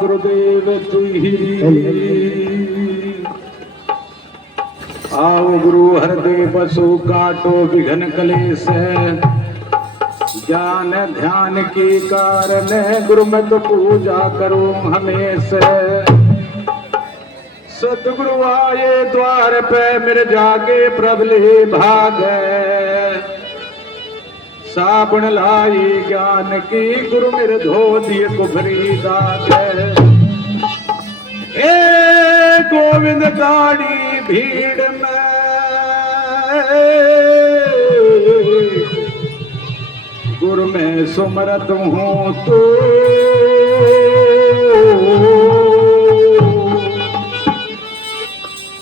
गुरुदेव तुही। आओ गुरु हृदय बसु काटो विघ्न कलेश, ज्ञान ध्यान की कारण गुरु मैं तो पूजा करूं हमेशा। सतगुरु आए द्वार पे मेरे जाके प्रबले भागे, साबुन लाई ज्ञान की गुरु मेरे धो दिए कुफरी दागे। ए गोविंद गाड़ी भीड़ में गुरु में सुमरत हूँ तो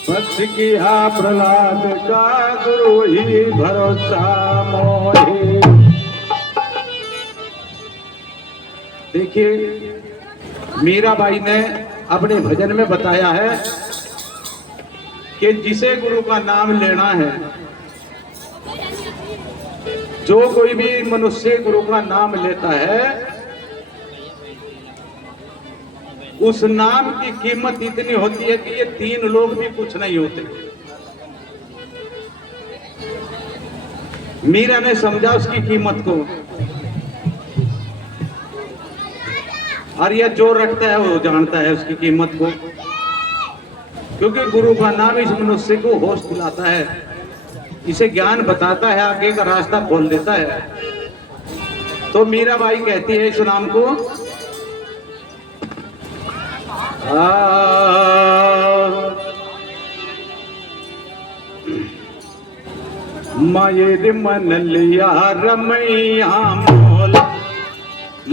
पक्ष किया प्रहलाद का गुरु ही भरोसा मोहे। देखिए मीराबाई ने अपने भजन में बताया है कि जिसे गुरु का नाम लेना है, जो कोई भी मनुष्य गुरु का नाम लेता है उस नाम की कीमत इतनी होती है कि ये तीन लोग भी कुछ नहीं होते। मीरा ने समझा उसकी कीमत को, और यह जो रखता है वो जानता है उसकी कीमत को, क्योंकि गुरु का नाम इस मनुष्य को होश दिलाता है, इसे ज्ञान बताता है, आगे का रास्ता खोल देता है। तो मीराबाई कहती है इस नाम को माये मन लिया रमैया मोल,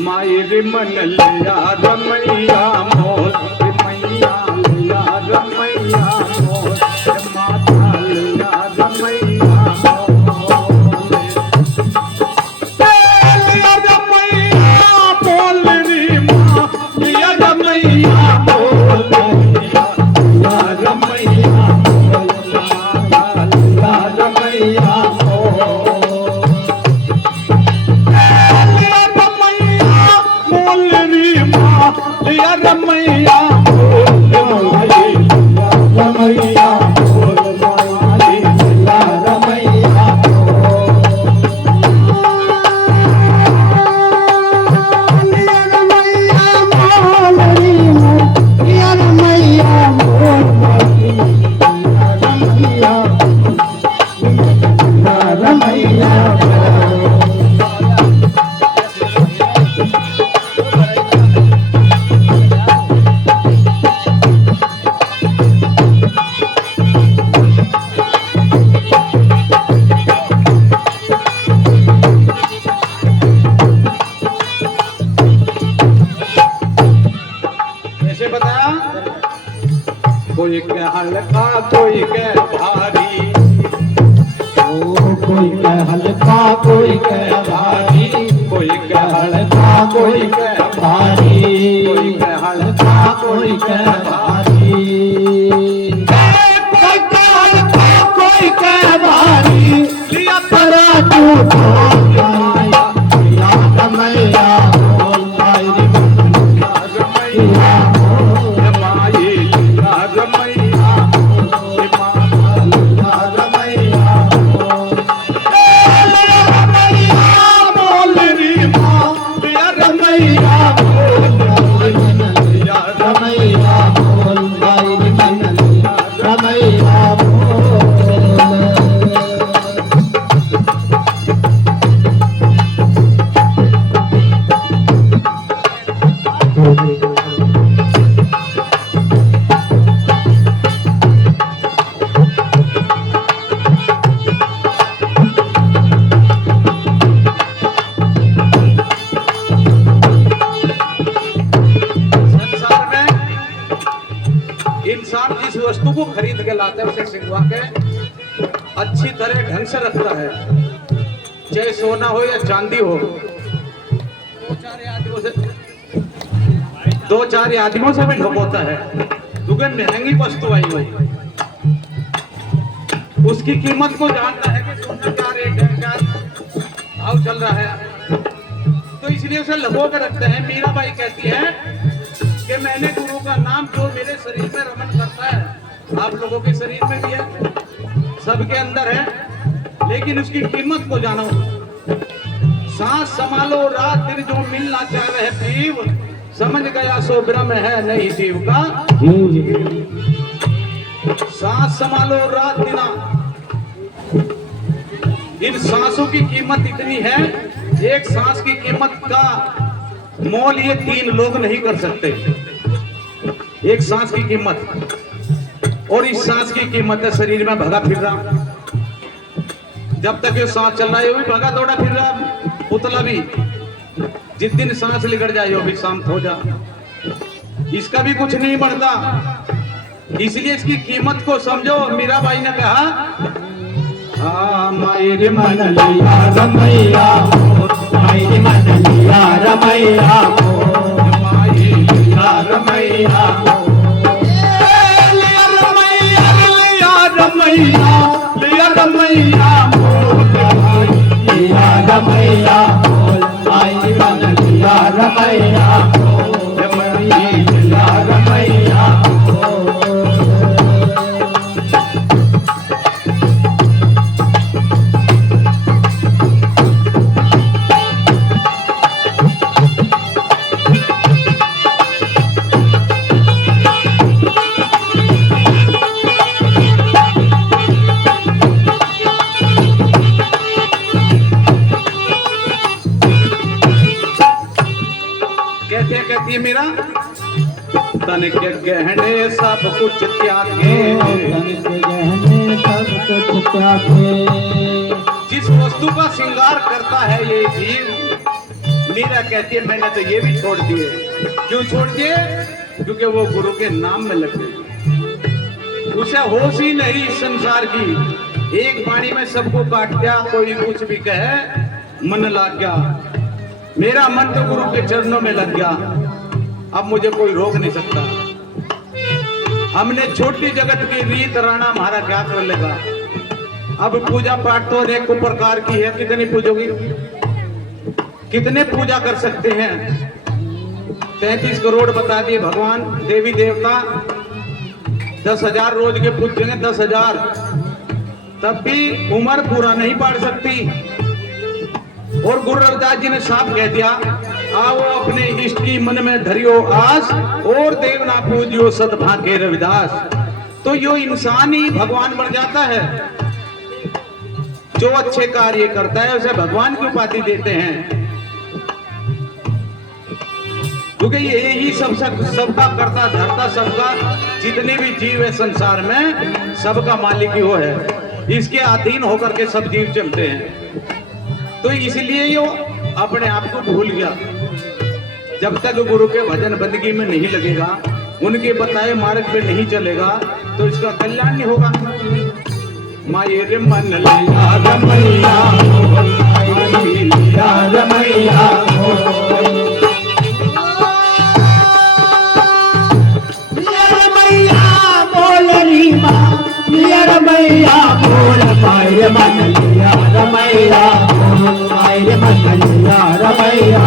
माये मन लिया रमैया मोल, मैया लिया रमैया मोल, माता लिया रमैया कोई के हल्का कोई के भारी, कोई के हल्का कोई के भारी, कोई के हल्का कोई के भारी, कोई के हल्का कोई के भारी, कोई के हल्का कोई के भारी, लिया तेरा तू माया लिया रमैया बोल माई रमैया वस्तु को खरीद के लाता है उसे सिंगवा के अच्छी तरह ढंग से रखता है, चाहे सोना हो या चांदी हो। दो चार आदमियों से भी ढकोता है, क्योंकि महंगी वस्तु आई हो, उसकी कीमत को जानता है कि सोना क्या रेट है, क्या भाव चल रहा है, तो इसलिए उसे लबो के रखते हैं। मीराबाई कहती है कि कि मैंने गुरु का नाम जो मेरे शरीर में रमन करता है, आप लोगों के शरीर में भी है, सबके अंदर है, लेकिन उसकी कीमत को जानो। सांस संभालो रात दिन जो मिलना चाह रहे पीव, समझ गया सो ब्रह्म है नहीं जीव का। सांस संभालो रात दिना, इन सांसों की कीमत इतनी है, एक सांस की कीमत का मोल ये 3 लोग नहीं कर सकते। एक सांस की कीमत, और इस सांस की कीमत है शरीर में भगा फिर रहा। जब तक ये सांस चल रहा है वो भी भगा दौड़ा फिर रहा, पुतला भी। जिस दिन सांस निकल जाए वो भी शांत हो जा, इसका भी कुछ नहीं बढ़ता। इसलिए इसकी कीमत को समझो। मीराबाई ने कहा, मायरे मन लिया रमैया, मायरे मन लिया रमैया, लिया रमैया, लिया रमैया, लिया रमैया, लिया रमैया, लिया रमैया, मायरे मन लिया रमैया, लिया रमैया। कहती है मेरा तन के गहने सब कुछ त्यागे, तन के गहने सब कुछ त्यागे, जिस वस्तु का श्रृंगार करता है ये जीव। मीरा कहती है मैंने तो ये भी छोड़ दिए। क्यों छोड़ दिए? क्योंकि वो गुरु के नाम में लग गई। उसे होश ही नहीं संसार की। एक वाणी में सबको काट दिया, कोई कुछ भी कहे मन लग गया। मेरा मन तो गुरु के चरणों में लग गया, अब मुझे कोई रोक नहीं सकता। हमने छोटी जगत की रीत राणा हमारा क्या कर लेगा। अब पूजा पाठ तो अनेक प्रकार की है, कितनी पूजोगी, कितने पूजा कर सकते हैं। 33 करोड़ बता दिए भगवान, देवी देवता 10,000 रोज के पूजेंगे 10,000, तब भी उम्र पूरा नहीं पाड़ सकती। और गुरु रविदास जी ने साफ कह दिया, आओ अपने इष्ट की मन में धरियो आस, और देवना पूजियो सद्भाग्य रविदास। तो यो इंसान ही भगवान बन जाता है। जो अच्छे कार्य करता है उसे भगवान की उपाधि देते हैं, क्योंकि यही सबका करता धरता, सबका जितने भी जीव है संसार में सबका मालिक ही वो है। इसके अधीन होकर के सब जीव चलते हैं। तो इसलिए यो अपने आप को भूल गया। जब तक गुरु के भजन बंदगी में नहीं लगेगा, उनके बताए मार्ग पे नहीं चलेगा, तो इसका कल्याण नहीं होगा। मायरे मन लिया रमैया, लिया रमैया, लिया रमैया बोल री माँ, लिया रमैया बोल। मायरे मन लिया रमैया, मायरे मन लिया रमैया।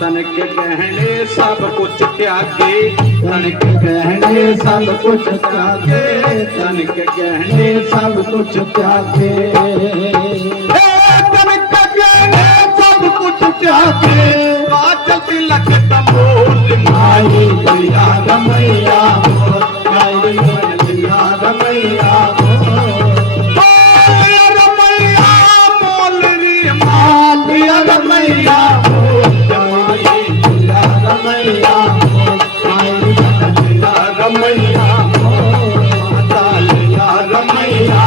तन के गहने सब कुछ त्यागे, तन के गहने सब कुछ त्यागे, तन के गहने सब कुछ त्यागे, तन के गहने सब कुछ त्यागे, काजल तिलक तंबोल माई लिया रमैया, माई लिया रमैया, रमैया मोल री माल लिया रमैया, रमैया रमैया माता लिया रमैया।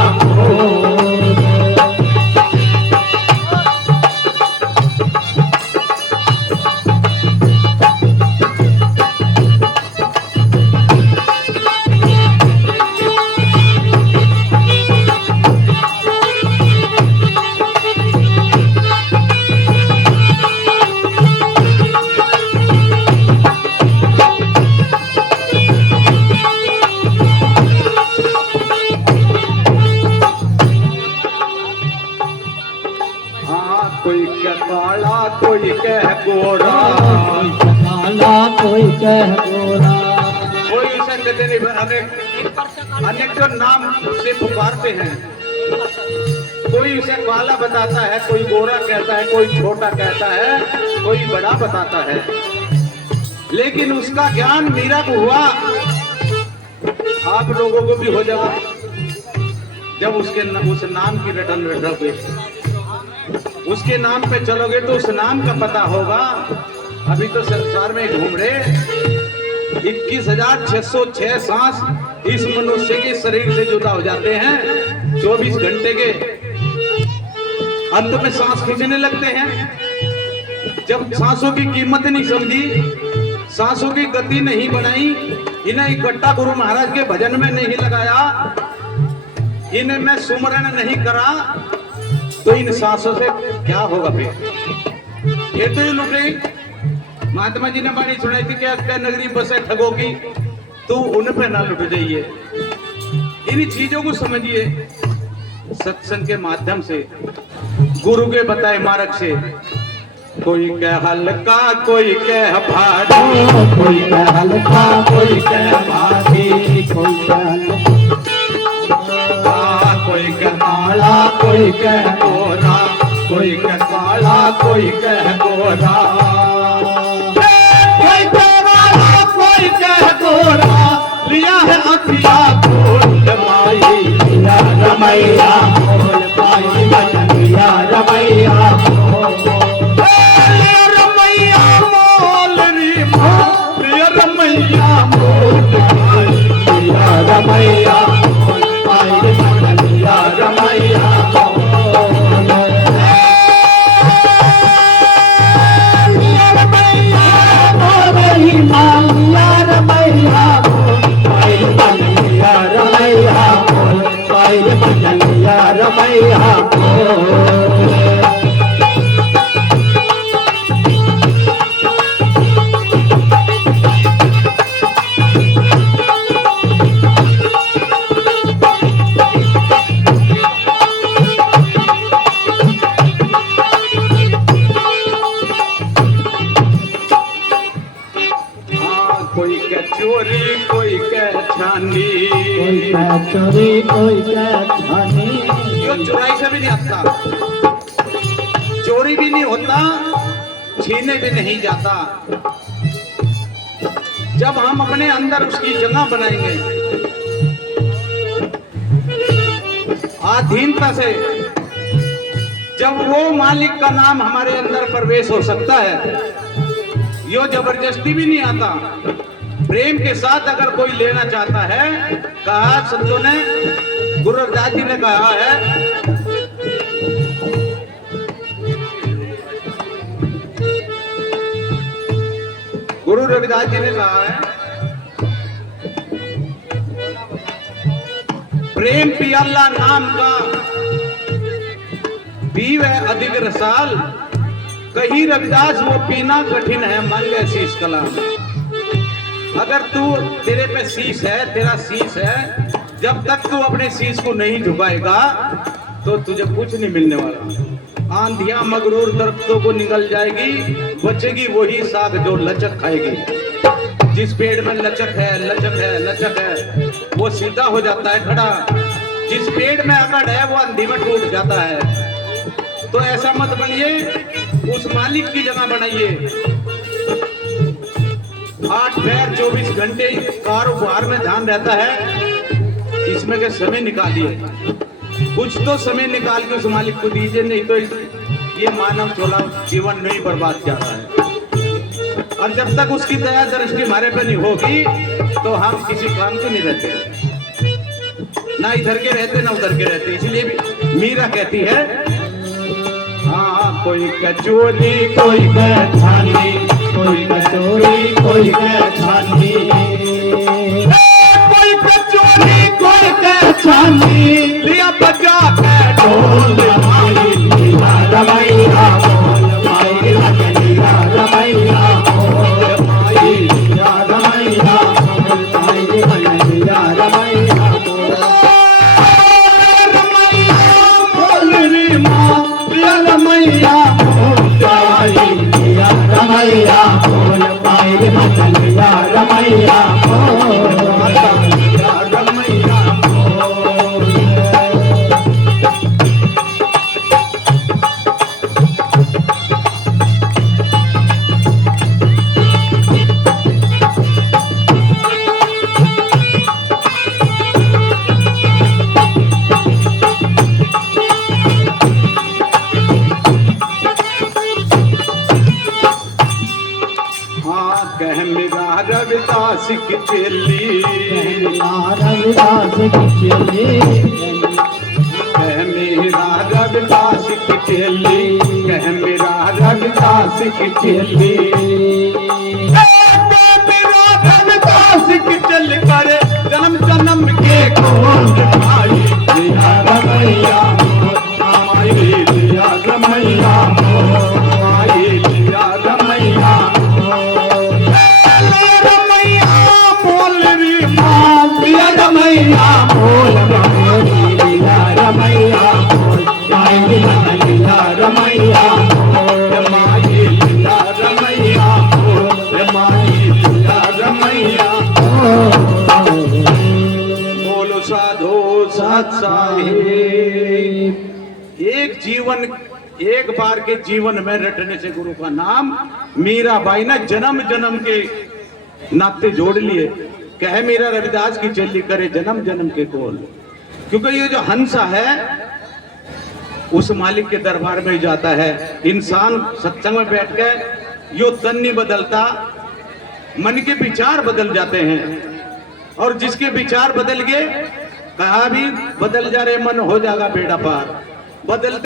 कोई क्या काला कोई कह गोरा, कोई काला कोई कह गोरा, कोई उसे कहते नहीं, अनेक जो नाम से पुकारते हैं। कोई उसे काला बताता है, कोई गोरा कहता है, कोई छोटा कहता है, कोई बड़ा बताता है। लेकिन उसका ज्ञान मीरा को हुआ, आप लोगों को भी हो जाएगा जब उस नाम की रटन रटोगे, उसके नाम पे चलोगे तो उस नाम का पता होगा। अभी तो संसार में घूम रहे 21,606 सांस इस मनुष्य के शरीर से जुदा हो जाते हैं। 24 घंटे के अंत में सांस खींचने लगते हैं। जब सांसों की कीमत नहीं समझी, सांसों की गति नहीं बनाई, इन्हें इकट्ठा गुरु महाराज के भजन में नहीं लगाया, इन्हें मैं सुमरण नहीं करा, तो इन सांसों से क्या होगा फिर? ये तो लुटे। महात्मा जी ने बाणी सुनाई थी कि नगरी बसे ठगोगी, तो उन पे ना लुट जाइए। इन चीजों को समझिए सत्संग के माध्यम से, गुरु के बताए मार्ग से। कोई कह हल्का कोई कह भारी, कोई कह हल्का कोई कह भारी, कोई कह कोई कह काला कोई कह गोरा, कोई कह काला कोई कह गोरा, कोई कह काला कोई कह गोरा, लिया है अखिया गोल्ड माई, लिया रमैया बोल पाई लिया रमैया रमैया रमैया चोरी कोई छानी। यो चुराई से भी नहीं आता, चोरी भी नहीं होता, छीने भी नहीं जाता। जब हम अपने अंदर उसकी जगह बनाएंगे आधीनता से, जब वो मालिक का नाम हमारे अंदर प्रवेश हो सकता है। यो जबरदस्ती भी नहीं आता, प्रेम के साथ अगर कोई लेना चाहता है। कहा संतों ने, गुरु रविदास जी ने कहा है, गुरु रविदास जी ने कहा है, प्रेम पियाला नाम का पीवे अधिक रसाल, कहीं रविदास वो पीना कठिन है मांगे शीश कला। अगर तू तेरे पे शीश है, तेरा शीश है, जब तक तू अपने शीश को नहीं झुकाएगा तो तुझे कुछ नहीं मिलने वाला। आंधियां मगरूर दरख्तों को निगल जाएगी, बचेगी वही साग जो लचक खाएगी। जिस पेड़ में लचक है, लचक है, लचक है, वो सीधा हो जाता है खड़ा। जिस पेड़ में अकड़ है वो अंधी में टूट जाता है। तो ऐसा मत बनिए, उस मालिक की जगह बनाइए। 8 पैर 24 घंटे कारोबार में ध्यान रहता है, इसमें के समय निकालिए, कुछ तो समय निकाल के उस मालिक को दीजिए, नहीं तो ये मानव चोला जीवन में ही बर्बाद जा रहा है। और जब तक उसकी दया दृष्टि हमारे पे नहीं होगी तो हम किसी काम के नहीं रहते, ना इधर के रहते ना उधर के रहते। इसलिए भी मीरा कहती है, हाँ कोई कचोरी कोई छानी, कोई कचोरी कोई छानी, कोई कचोरी कोई छानी, लिया बजा के ढोल लिया रमैया बोल पाई लिया रमैया बोल पाई लिया रमैया बोल पाई लिया रमैया बोल रमैया बोल री माँ लिया रमैया रविदास की चेली, कहमिला रविदास की चेली, कह मेरा रविदास की चेली, कह मेरा रविदास की चेली, मेरा रविदास की चेली करे जन्म जन्म के खोज भाई, लिया रमैया हमारी, लिया रमैया हमारी, लिया रमैया बोल री माँ, लिया रमैया बोल लिया रमैया बोल, लिया रमैया बोल, माई लिया रमैया बोल, माई लिया रमैया बोलो साधो सत साहिब। एक बार के जीवन में रटने से गुरु का नाम मीराबाई ने जन्म जन्म के नाते जोड़ लिए। कह मीरा रविदास की चेली करे जन्म जन्म के कोल, क्योंकि ये जो हंसा है उस मालिक के दरबार में ही जाता है। इंसान सत्संग में बैठ के यो तन नहीं बदलता, मन के विचार बदल जाते हैं, और जिसके विचार बदल गए कहा भी बदल जा रहे मन हो जाएगा बेड़ा पार। बदल